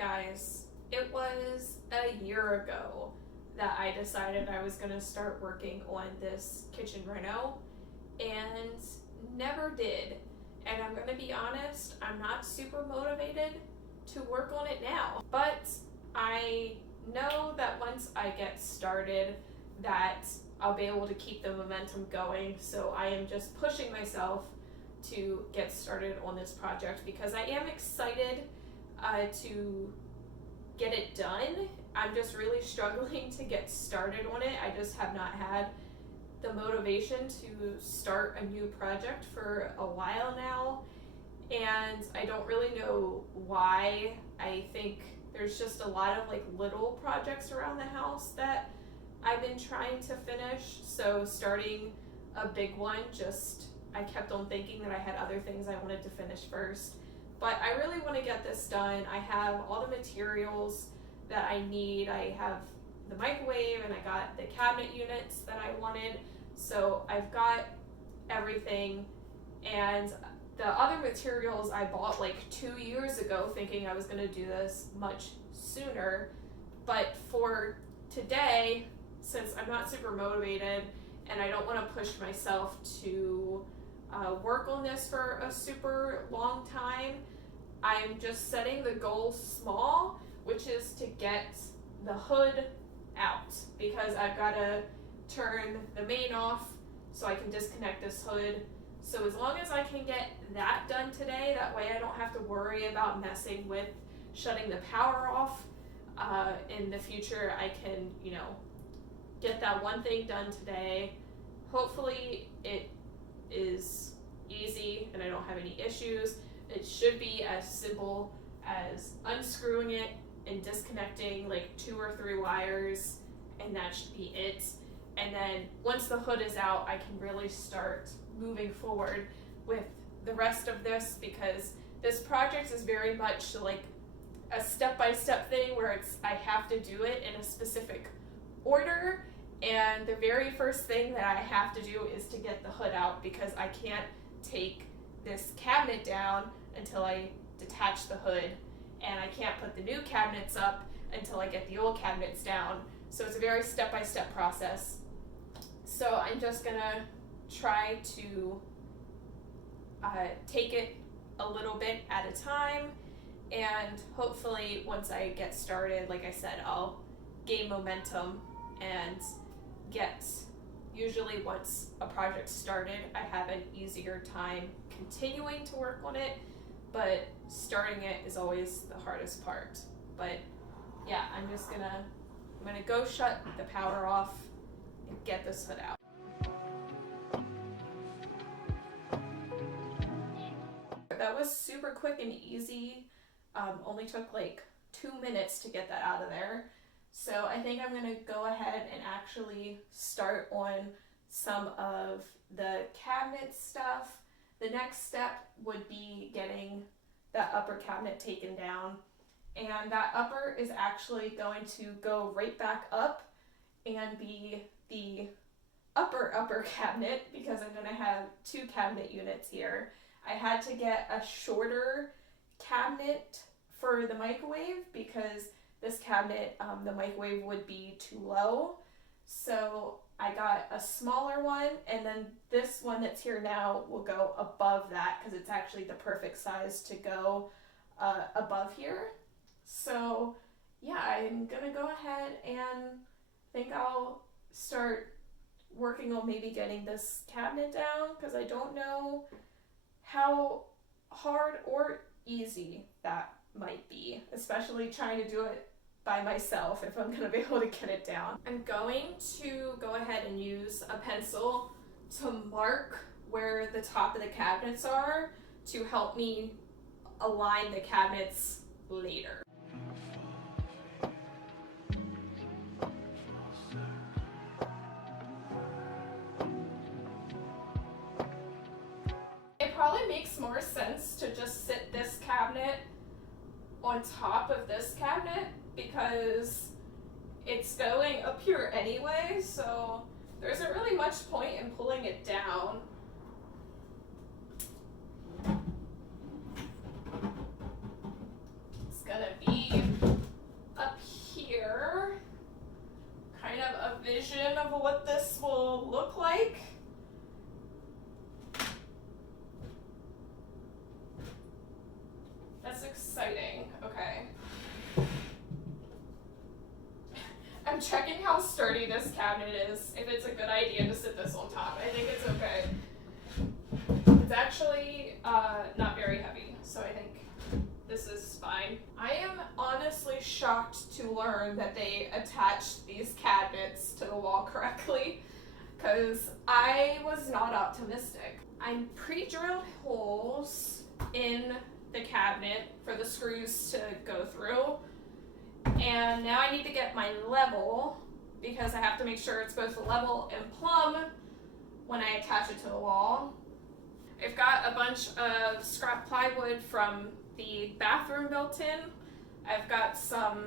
guys, it was a year ago that I decided I was going to start working on this kitchen reno and never did. And I'm going to be honest, I'm not super motivated to work on it now. But I know that once I get started that I'll be able to keep the momentum going. So I am just pushing myself to get started on this project because I am excited to get it done. I'm just really struggling to get started on it. I just have not had the motivation to start a new project for a while now, and I don't really know why. I think there's just a lot of like little projects around the house that I've been trying to finish, so starting a big one, I kept on thinking that I had other things I wanted to finish first. But I really want to get this done. I have all the materials that I need. I have the microwave and I got the cabinet units that I wanted. So I've got everything, and the other materials I bought like 2 years ago thinking I was going to do this much sooner. But for today, since I'm not super motivated and I don't want to push myself to work on this for a super long time, I'm just setting the goal small, which is to get the hood out, because I've got to turn the main off so I can disconnect this hood. So as long as I can get that done today, that way I don't have to worry about messing with shutting the power off. In the future I can, get that one thing done today. Hopefully it is easy and I don't have any issues. It should be as simple as unscrewing it and disconnecting like 2 or 3 wires, and that should be it. And then once the hood is out, I can really start moving forward with the rest of this, because this project is very much like a step-by-step thing where I have to do it in a specific order. And the very first thing that I have to do is to get the hood out, because I can't take this cabinet down until I detach the hood, and I can't put the new cabinets up until I get the old cabinets down. So it's a very step-by-step process. So I'm just gonna try to take it a little bit at a time, and hopefully once I get started, like I said, I'll gain momentum and usually once a project started, I have an easier time continuing to work on it, but starting it is always the hardest part. But yeah, I'm gonna go shut the power off and get this hood out. That was super quick and easy. Only took like 2 minutes to get that out of there. So I think I'm gonna go ahead and actually start on some of the cabinet stuff. The next step would be getting that upper cabinet taken down. And that upper is actually going to go right back up and be the upper cabinet, because I'm gonna have 2 cabinet units here. I had to get a shorter cabinet for the microwave because this cabinet, the microwave would be too low. So I got a smaller one, and then this one that's here now will go above that because it's actually the perfect size to go above here. So yeah, I'm gonna go ahead and think I'll start working on maybe getting this cabinet down, because I don't know how hard or easy that might be, especially trying to do it by myself if I'm going to be able to get it down. I'm going to go ahead and use a pencil to mark where the top of the cabinets are to help me align the cabinets later. It probably makes more sense to just sit this cabinet on top of this cabinet, because it's going up here anyway, so there isn't really much point in pulling it down. It's gonna be of what this will look like. That's exciting. Okay. I'm checking how sturdy this cabinet is, if it's a good idea to sit this on top. I think it's okay. It's actually not very heavy, so I think this is fine. I am honestly shocked to learn that they attached these cabinets to the wall correctly, because I was not optimistic. I pre-drilled holes in the cabinet for the screws to go through, and now I need to get my level, because I have to make sure it's both level and plumb when I attach it to the wall. I've got a bunch of scrap plywood from the bathroom built in. I've got some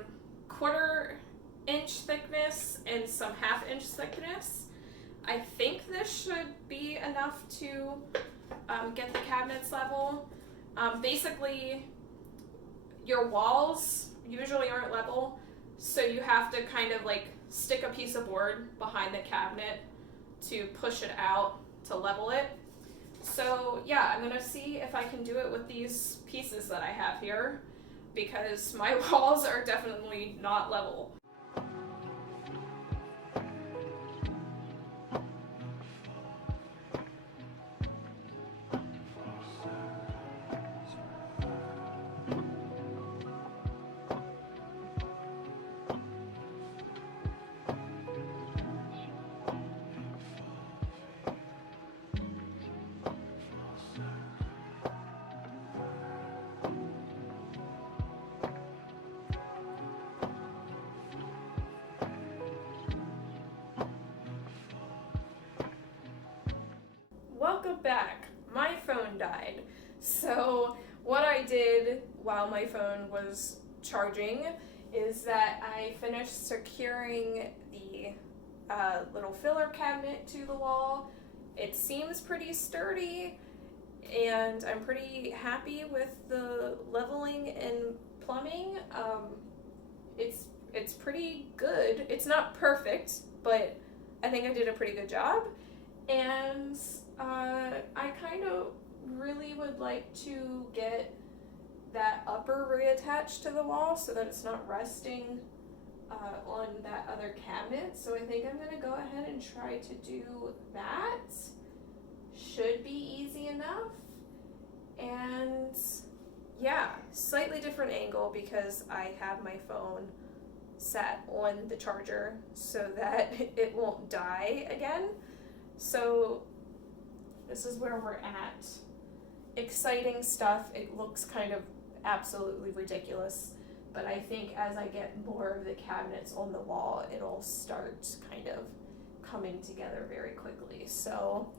1/4 inch thickness and some 1/2 inch thickness. I think this should be enough to get the cabinets level. Basically, your walls usually aren't level, so you have to kind of like stick a piece of board behind the cabinet to push it out to level it. So yeah, I'm gonna see if I can do it with these pieces that I have here, because my walls are definitely not level. Welcome back. My phone died. So what I did while my phone was charging is that I finished securing the little filler cabinet to the wall. It seems pretty sturdy, and I'm pretty happy with the leveling and plumbing. It's pretty good. It's not perfect, but I think I did a pretty good job. And I kind of really would like to get that upper reattached to the wall so that it's not resting on that other cabinet. So I think I'm gonna go ahead and try to do that. Should be easy enough. And yeah, slightly different angle because I have my phone sat on the charger so that it won't die again. So this is where we're at. Exciting stuff. It looks kind of absolutely ridiculous, but I think as I get more of the cabinets on the wall, it'll start kind of coming together very quickly. So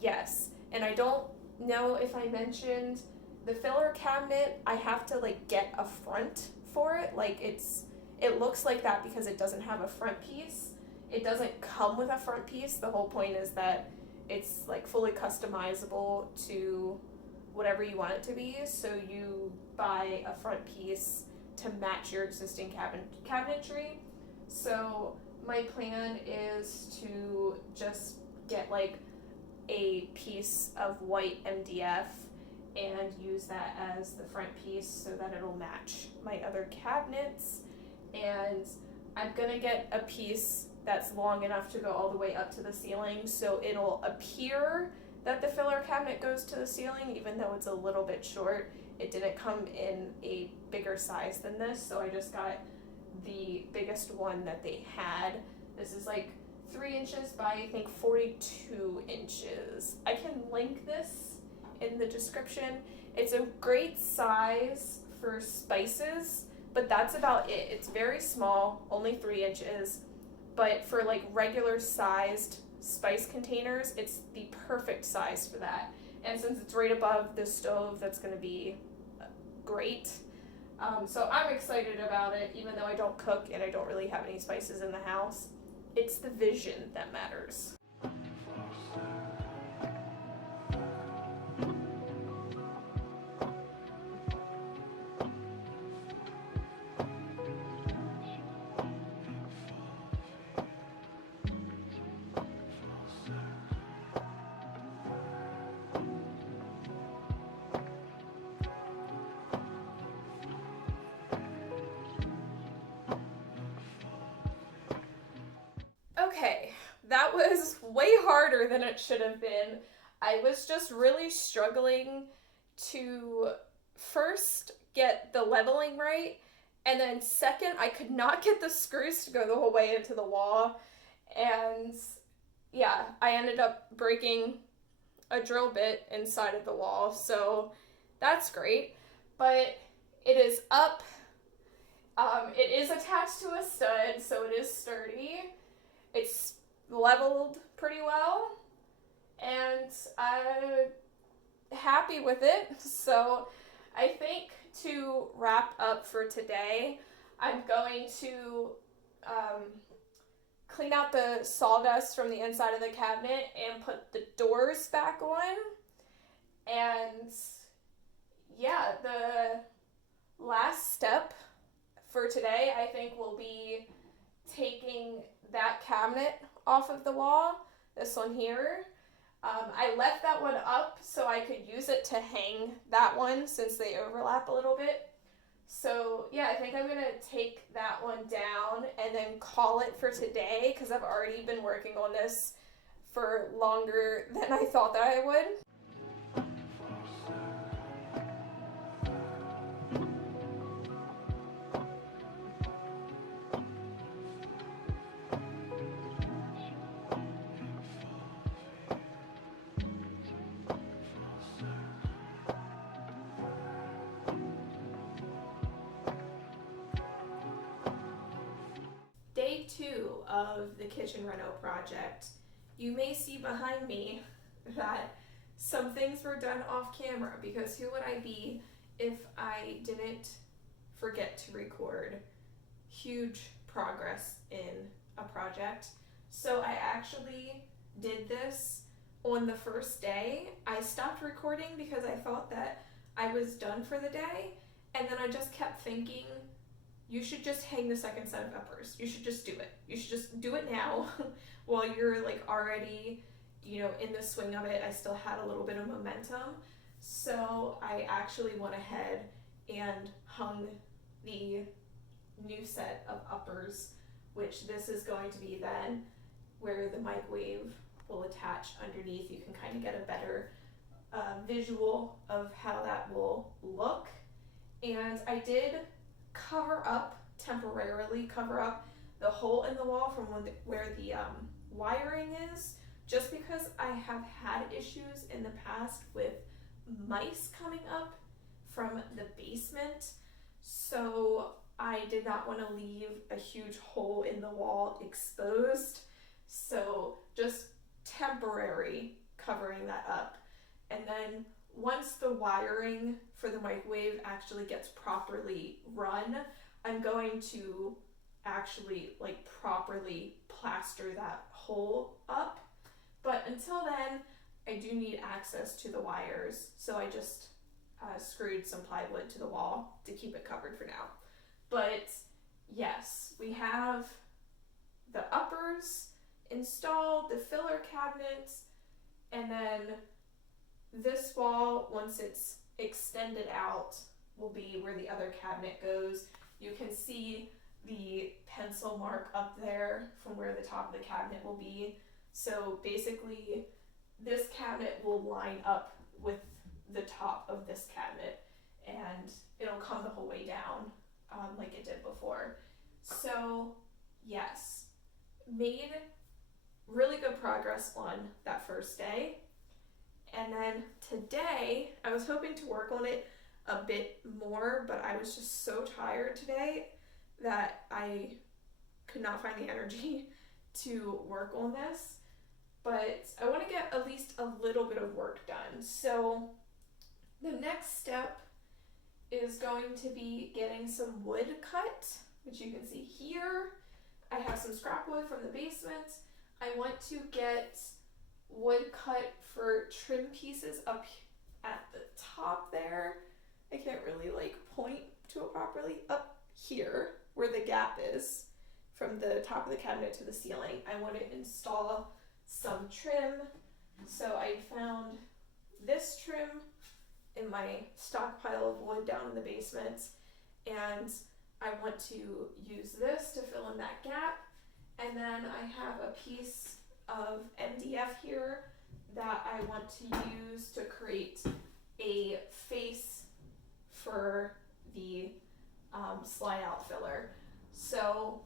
yes, and I don't know if I mentioned the filler cabinet, I have to like get a front for it. Like it looks like that because it doesn't have a front piece. It doesn't come with a front piece. The whole point is that it's like fully customizable to whatever you want it to be. So you buy a front piece to match your existing cabinetry. So my plan is to just get like a piece of white MDF and use that as the front piece so that it'll match my other cabinets. And I'm gonna get a piece that's long enough to go all the way up to the ceiling, so it'll appear that the filler cabinet goes to the ceiling even though it's a little bit short. It didn't come in a bigger size than this, so I just got the biggest one that they had. This is like 3 inches by I think 42 inches. I can link this in the description. It's a great size for spices, but that's about it. It's very small, only 3 inches. But for like regular sized spice containers, it's the perfect size for that. And since it's right above the stove, that's gonna be great. So I'm excited about it, even though I don't cook and I don't really have any spices in the house. It's the vision that matters. that was way harder than it should have been. I was just really struggling to first get the leveling right, and then second, I could not get the screws to go the whole way into the wall. And yeah, I ended up breaking a drill bit inside of the wall, so that's great. But it is up. It is attached to a stud, so it is sturdy. It's leveled pretty well, and I'm happy with it. So I think to wrap up for today, I'm going to clean out the sawdust from the inside of the cabinet and put the doors back on. And yeah, the last step for today, I think, will be taking that cabinet off of the wall, this one here. I left that one up so I could use it to hang that one since they overlap a little bit. So yeah, I think I'm going to take that one down and then call it for today, because I've already been working on this for longer than I thought that I would. Day 2 of the kitchen reno project. You may see behind me that some things were done off camera, because who would I be if I didn't forget to record huge progress in a project. So I actually did this on the first day. I stopped recording because I thought that I was done for the day, and then I just kept thinking, you should just hang the second set of uppers. You should just do it. You should just do it now while you're like already, in the swing of it. I still had a little bit of momentum. So I actually went ahead and hung the new set of uppers, which this is going to be then where the microwave will attach underneath. You can kind of get a better visual of how that will look. And I did temporarily cover up the hole in the wall from where the wiring is, just because I have had issues in the past with mice coming up from the basement. So I did not want to leave a huge hole in the wall exposed. So just temporary covering that up. And then once the wiring for the microwave actually gets properly run, I'm going to actually properly plaster that hole up. But until then, I do need access to the wires, so I just screwed some plywood to the wall to keep it covered for now. But yes, we have the uppers installed, the filler cabinets, and then this wall, once it's extended out, will be where the other cabinet goes. You can see the pencil mark up there from where the top of the cabinet will be. So basically, this cabinet will line up with the top of this cabinet, and it'll come the whole way down like it did before. So yes, made really good progress on that first day. And then today, I was hoping to work on it a bit more, but I was just so tired today that I could not find the energy to work on this. But I want to get at least a little bit of work done. So the next step is going to be getting some wood cut, which you can see here. I have some scrap wood from the basement. I want to get wood cut for trim pieces up at the top there. I can't really point to it properly. Up here where the gap is from the top of the cabinet to the ceiling, I want to install some trim. So I found this trim in my stockpile of wood down in the basement, and I want to use this to fill in that gap. And then I have a piece of MDF here that I want to use to create a face for the slide out filler. So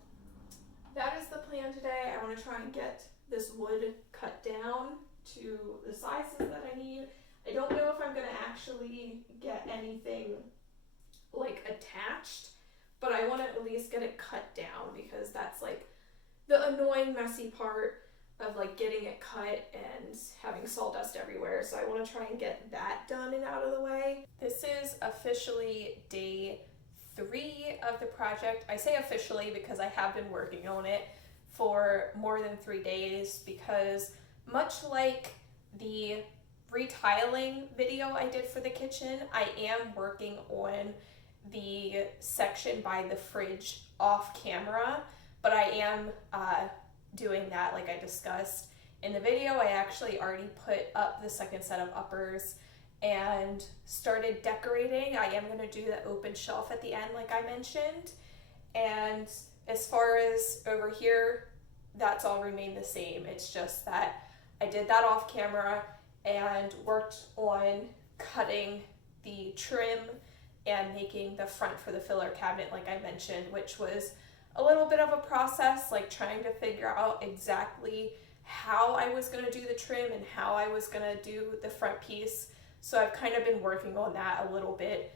that is the plan today. I want to try and get this wood cut down to the sizes that I need. I don't know if I'm going to actually get anything like attached, but I want to at least get it cut down because that's like the annoying messy part of like getting it cut and having sawdust everywhere. So I want to try and get that done and out of the way. This is officially day 3 of the project. I say officially because I have been working on it for more than 3 days, because much like the retiling video I did for the kitchen, I am working on the section by the fridge off camera, but I am doing that like I discussed in the video. I actually already put up the second set of uppers and started decorating. I am going to do the open shelf at the end like I mentioned, and as far as over here, that's all remained the same. It's just that I did that off camera and worked on cutting the trim and making the front for the filler cabinet like I mentioned, which was a little bit of a process, like trying to figure out exactly how I was going to do the trim and how I was going to do the front piece. So I've kind of been working on that a little bit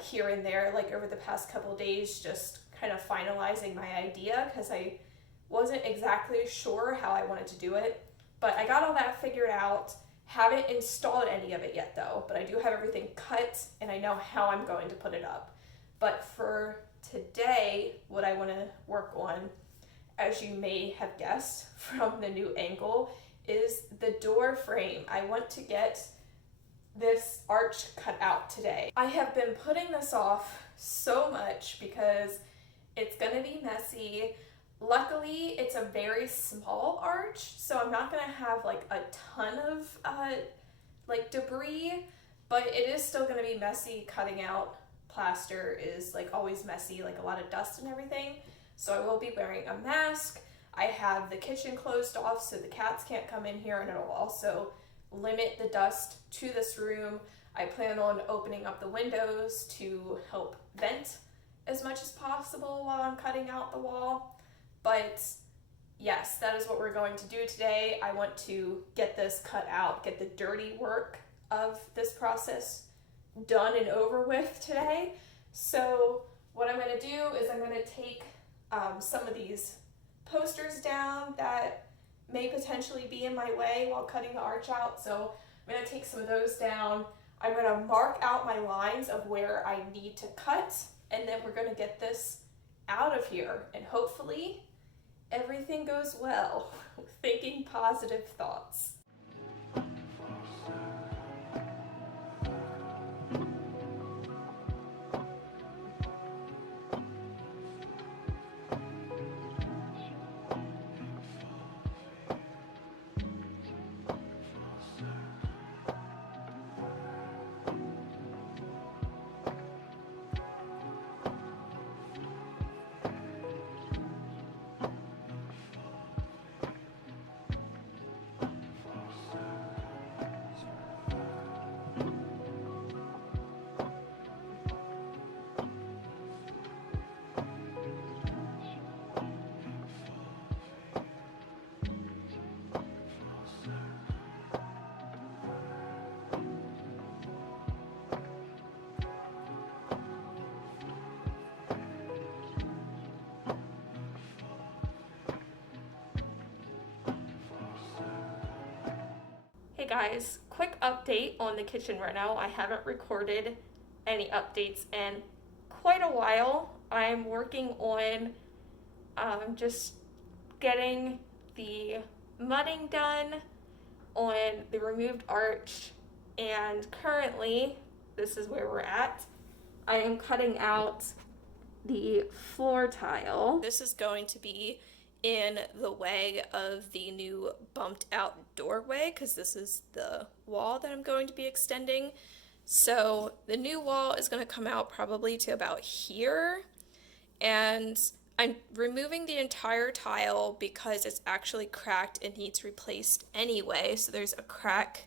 here and there, like over the past couple days, just kind of finalizing my idea because I wasn't exactly sure how I wanted to do it. But I got all that figured out. Haven't installed any of it yet though, but I do have everything cut and I know how I'm going to put it up. But for today, what I want to work on, as you may have guessed from the new angle, is the door frame. I want to get this arch cut out today. I have been putting this off so much because it's going to be messy. Luckily, it's a very small arch, so I'm not going to have like a ton of like debris, but it is still going to be messy. Cutting out plaster is like always messy, like a lot of dust and everything. So I will be wearing a mask. I have the kitchen closed off so the cats can't come in here, and it'll also limit the dust to this room. I plan on opening up the windows to help vent as much as possible while I'm cutting out the wall. But yes, that is what we're going to do today. I want to get this cut out, get the dirty work of this process done and over with today. So what I'm going to do is I'm going to take some of these posters down that may potentially be in my way while cutting the arch out. So I'm going to take some of those down. I'm going to mark out my lines of where I need to cut, and then we're going to get this out of here, and hopefully everything goes well. Thinking positive thoughts. Hey guys, quick update on the kitchen reno. I haven't recorded any updates in quite a while. I'm working on just getting the mudding done on the removed arch, and currently, this is where we're at. I am cutting out the floor tile. This is going to be in the way of the new bumped out doorway because this is the wall that I'm going to be extending. So the new wall is going to come out probably to about here, and I'm removing the entire tile because it's actually cracked and needs replaced anyway. So there's a crack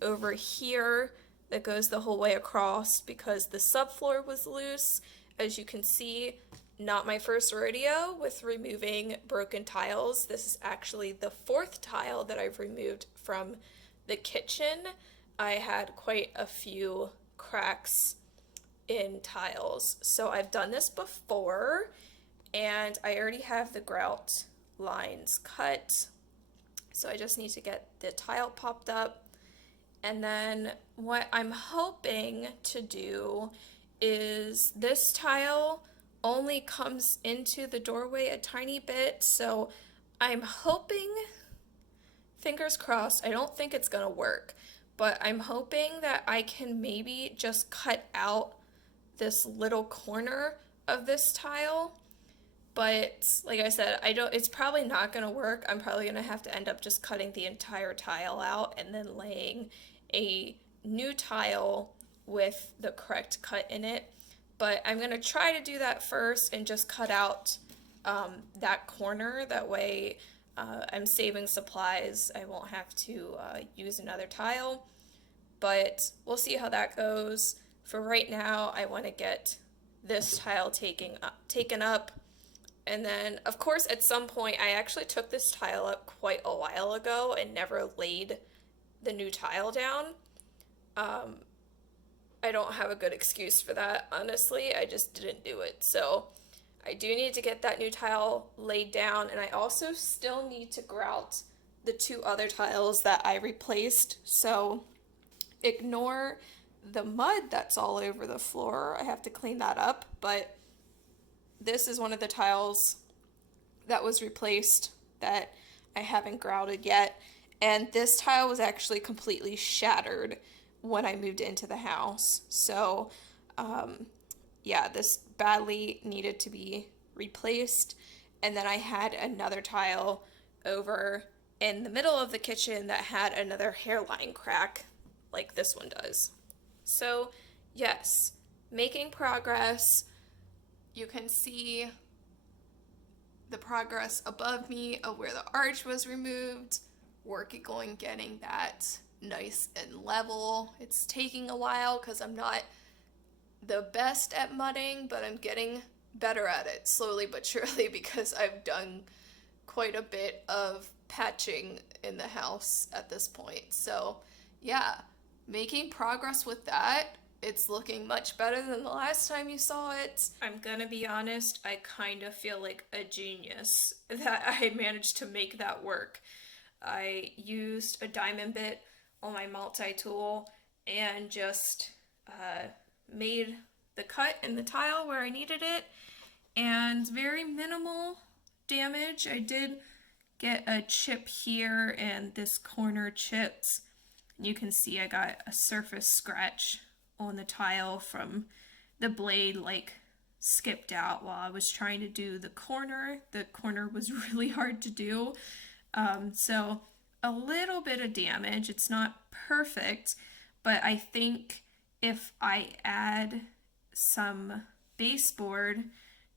over here that goes the whole way across because the subfloor was loose. As you can see, not my first rodeo with removing broken tiles. This is actually the fourth tile that I've removed from the kitchen. I had quite a few cracks in tiles. So I've done this before, and I already have the grout lines cut. So I just need to get the tile popped up. And then what I'm hoping to do is this tile only comes into the doorway a tiny bit. So I'm hoping, fingers crossed, I don't think it's gonna work, but I'm hoping that I can maybe just cut out this little corner of this tile. But like I said, it's probably not going to work. I'm probably going to have to end up just cutting the entire tile out and then laying a new tile with the correct cut in it. But I'm going to try to do that first and just cut out that corner. That way I'm saving supplies. I won't have to use another tile. But we'll see how that goes. For right now, I want to get this tile taken up. And then, of course, at some point, I actually took this tile up quite a while ago and never laid the new tile down. I don't have a good excuse for that, honestly. I just didn't do it. So I do need to get that new tile laid down, and I also still need to grout the two other tiles that I replaced. So ignore the mud that's all over the floor. I have to clean that up, but this is one of the tiles that was replaced that I haven't grouted yet. And this tile was actually completely shattered when I moved into the house. So, yeah, this badly needed to be replaced. And then I had another tile over in the middle of the kitchen that had another hairline crack like this one does. So, yes, making progress. You can see the progress above me of where the arch was removed, working on getting that nice and level. It's taking a while because I'm not the best at mudding, but I'm getting better at it slowly but surely because I've done quite a bit of patching in the house at this point. So yeah, making progress with that. It's looking much better than the last time you saw it. I'm gonna be honest, I kind of feel like a genius that I managed to make that work. I used a diamond bit on my multi-tool and just made the cut in the tile where I needed it, and very minimal damage. I did get a chip here and this corner chipped. You can see I got a surface scratch on the tile from the blade like skipped out while I was trying to do the corner. The corner was really hard to do. So a little bit of damage. It's not perfect, but I think if I add some baseboard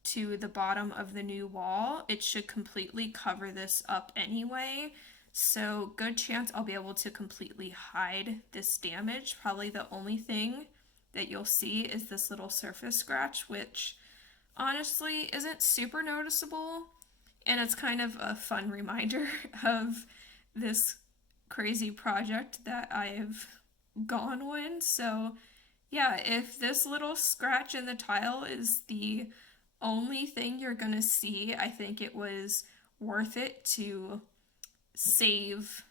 to the bottom of the new wall, it should completely cover this up anyway. So good chance I'll be able to completely hide this damage. Probably the only thing that you'll see is this little surface scratch, which honestly isn't super noticeable. And it's kind of a fun reminder of this crazy project that I've gone on. So yeah, if this little scratch in the tile is the only thing you're gonna see, I think it was worth it to save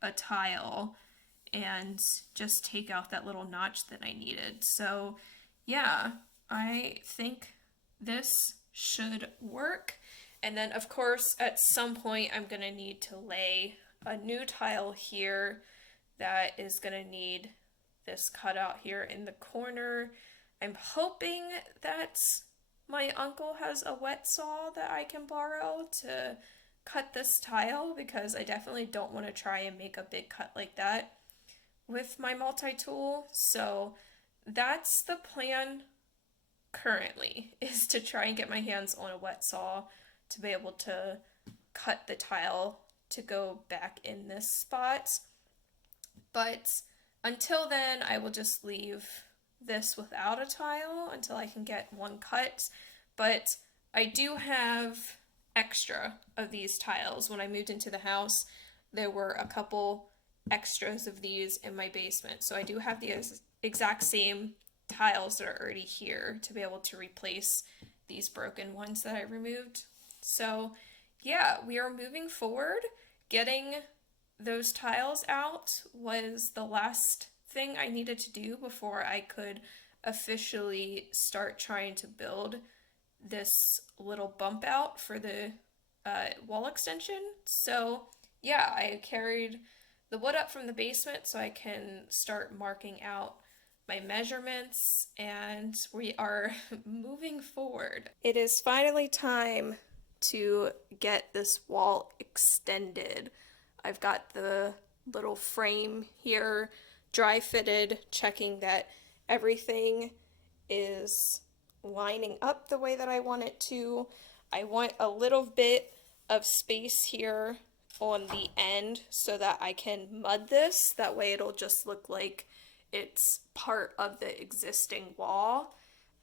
a tile and just take out that little notch that I needed. So yeah, I think this should work. And then of course at some point I'm gonna need to lay a new tile here that is gonna need this cutout here in the corner. I'm hoping that my uncle has a wet saw that I can borrow to cut this tile, because I definitely don't want to try and make a big cut like that with my multi-tool. So that's the plan currently is to try and get my hands on a wet saw to be able to cut the tile to go back in this spot. But until then, I will just leave this without a tile until I can get one cut. But I do have extra of these tiles. When I moved into the house, there were a couple extras of these in my basement. So I do have the exact same tiles that are already here to be able to replace these broken ones that I removed. So yeah, we are moving forward. Getting those tiles out was the last thing I needed to do before I could officially start trying to build this little bump out for the wall extension. So yeah, I carried the wood up from the basement so I can start marking out my measurements, and we are moving forward. It is finally time to get this wall extended. I've got the little frame here dry fitted, checking that everything is lining up the way that I want it to. I want a little bit of space here on the end so that I can mud this. That way it'll just look like it's part of the existing wall.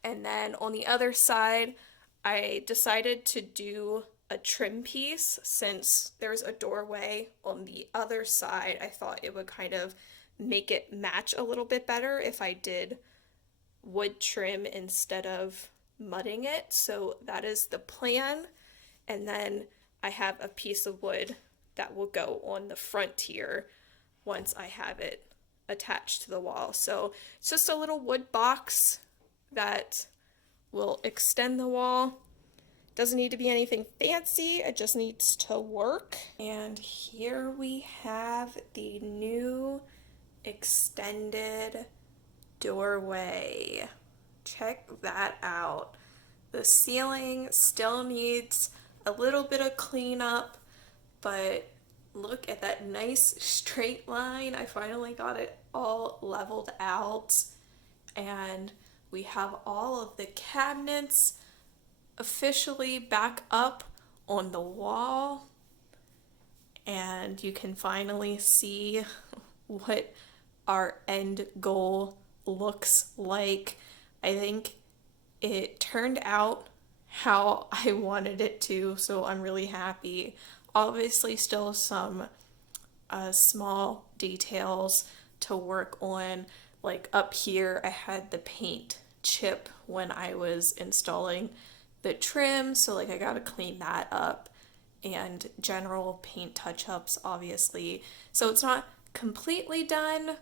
And then on the other side, I decided to do a trim piece. Since there's a doorway on the other side, I thought it would kind of make it match a little bit better if I did wood trim instead of mudding it. So that is the plan. And then I have a piece of wood that will go on the front here once I have it attached to the wall. So it's just a little wood box that will extend the wall. Doesn't need to be anything fancy, it just needs to work. And here we have the new extended doorway. Check that out. The ceiling still needs a little bit of cleanup, but look at that nice straight line. I finally got it all leveled out, and we have all of the cabinets officially back up on the wall, and you can finally see what our end goal looks like. I think it turned out how I wanted it to, so I'm really happy. Obviously still some small details to work on, like up here I had the paint chip when I was installing the trim, so like I gotta clean that up, and general paint touch-ups obviously. So it's not completely done,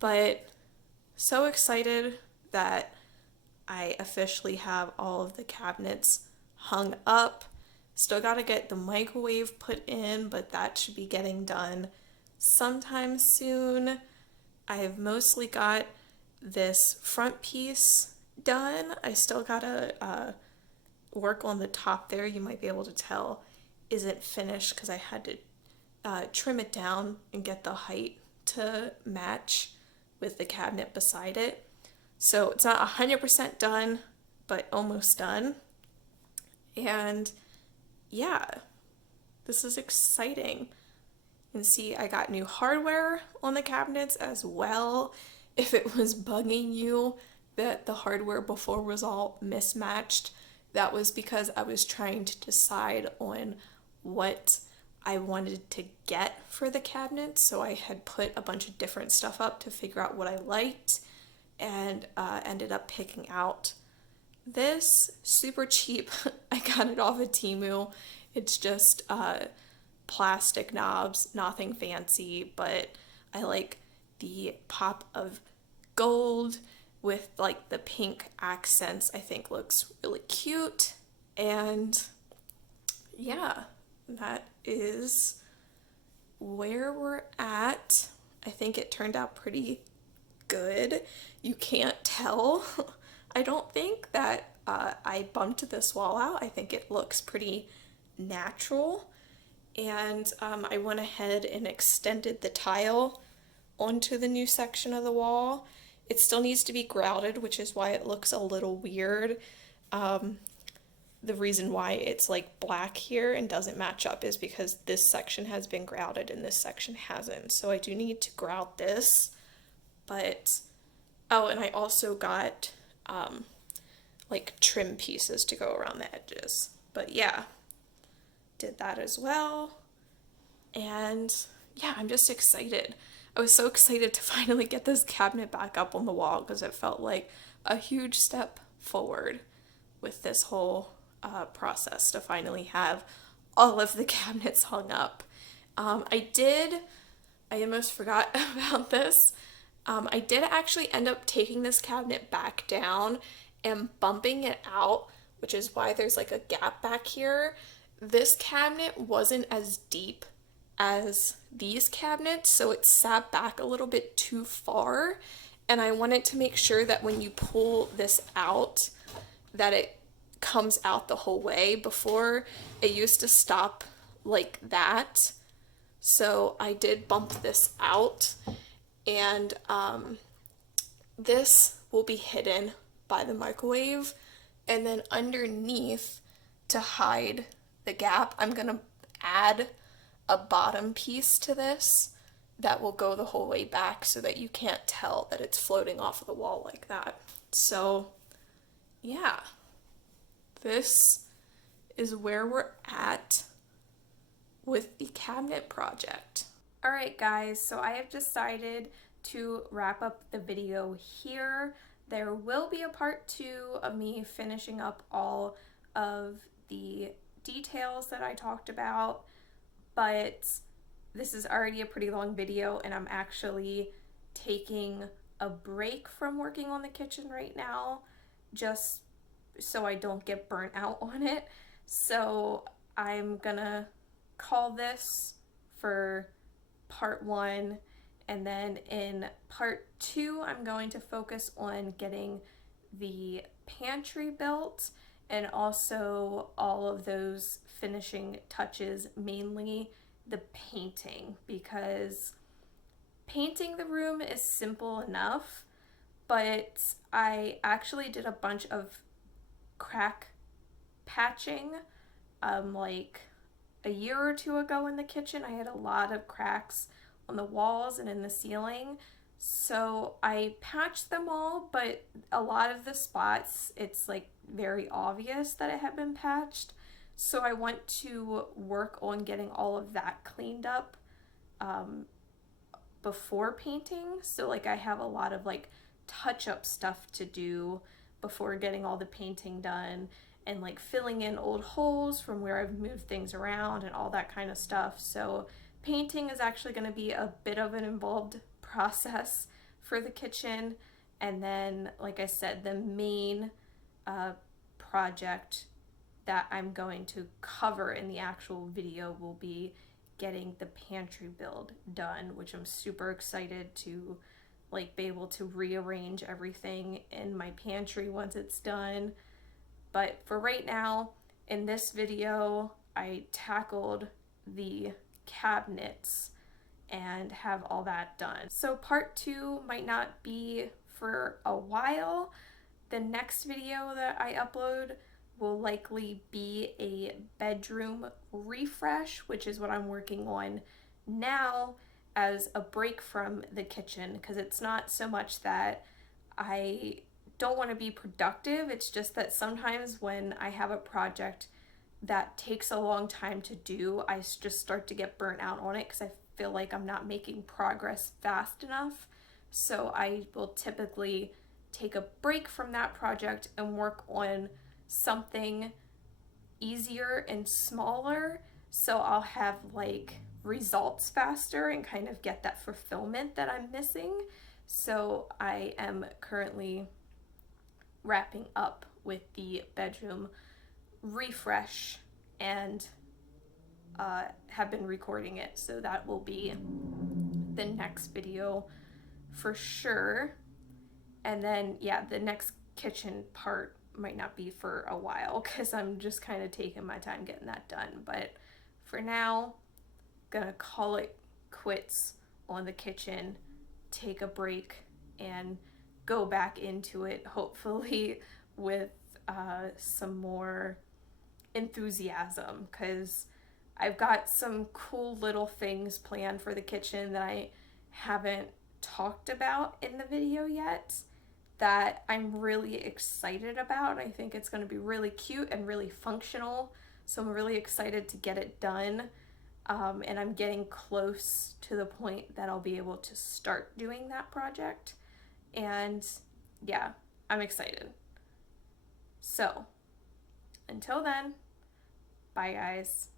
but so excited that I officially have all of the cabinets hung up. Still gotta get the microwave put in, but that should be getting done sometime soon. I have mostly got this front piece done. I still gotta work on the top there. You might be able to tell isn't finished because I had to trim it down and get the height to match with the cabinet beside it. So it's not 100% done, but almost done. And yeah, this is exciting. You can see I got new hardware on the cabinets as well. If it was bugging you that the hardware before was all mismatched, that was because I was trying to decide on what I wanted to get for the cabinets. So I had put a bunch of different stuff up to figure out what I liked, and ended up picking out this. Super cheap. I got it off of Temu. It's just plastic knobs, nothing fancy, but I like the pop of gold with like the pink accents. I think looks really cute. And yeah, that is where we're at. I think it turned out pretty good. You can't tell, I don't think, that I bumped this wall out. I think it looks pretty natural. And I went ahead and extended the tile onto the new section of the wall. It still needs to be grouted, which is why it looks a little weird. The reason why it's like black here and doesn't match up is because this section has been grouted and this section hasn't. So I do need to grout this. But, oh, and I also got like trim pieces to go around the edges. But yeah, did that as well. And yeah, I'm just excited. I was so excited to finally get this cabinet back up on the wall because it felt like a huge step forward with this whole process to finally have all of the cabinets hung up. I almost forgot about this. I did actually end up taking this cabinet back down and bumping it out, which is why there's like a gap back here. This cabinet wasn't as deep as these cabinets, so it sat back a little bit too far, and I wanted to make sure that when you pull this out that it comes out the whole way. Before, it used to stop like that, so I did bump this out, and this will be hidden by the microwave, and then underneath, to hide the gap, I'm gonna add a bottom piece to this that will go the whole way back so that you can't tell that it's floating off of the wall like that. So yeah, this is where we're at with the cabinet project. Alright guys, so I have decided to wrap up the video here. There will be a part 2 of me finishing up all of the details that I talked about, but this is already a pretty long video and I'm actually taking a break from working on the kitchen right now just so I don't get burnt out on it. So I'm gonna call this for part 1, and then in part 2 I'm going to focus on getting the pantry built and also all of those finishing touches, mainly the painting, because painting the room is simple enough, but I actually did a bunch of crack patching like a year or 2 ago in the kitchen. I had a lot of cracks on the walls and in the ceiling, so I patched them all, but a lot of the spots it's like very obvious that it had been patched, so I want to work on getting all of that cleaned up before painting. So like I have a lot of like touch-up stuff to do before getting all the painting done, and like filling in old holes from where I've moved things around and all that kind of stuff. So painting is actually going to be a bit of an involved process for the kitchen. And then, like I said, the main project that I'm going to cover in the actual video will be getting the pantry build done, which I'm super excited to like be able to rearrange everything in my pantry once it's done. But for right now, in this video, I tackled the cabinets and have all that done. So part 2 might not be for a while. The next video that I upload will likely be a bedroom refresh, which is what I'm working on now as a break from the kitchen, because it's not so much that I don't want to be productive, it's just that sometimes when I have a project that takes a long time to do, I just start to get burnt out on it because I feel like I'm not making progress fast enough. So I will typically take a break from that project and work on something easier and smaller, so I'll have like results faster and kind of get that fulfillment that I'm missing. So I am currently wrapping up with the bedroom refresh and have been recording it, so that will be the next video for sure. And then yeah, the next kitchen part might not be for a while because I'm just kind of taking my time getting that done. But for now, gonna call it quits on the kitchen, take a break, and go back into it, hopefully with some more enthusiasm, because I've got some cool little things planned for the kitchen that I haven't talked about in the video yet that I'm really excited about. I think it's going to be really cute and really functional, so I'm really excited to get it done. And I'm getting close to the point that I'll be able to start doing that project. And yeah, I'm excited. So, until then, bye guys.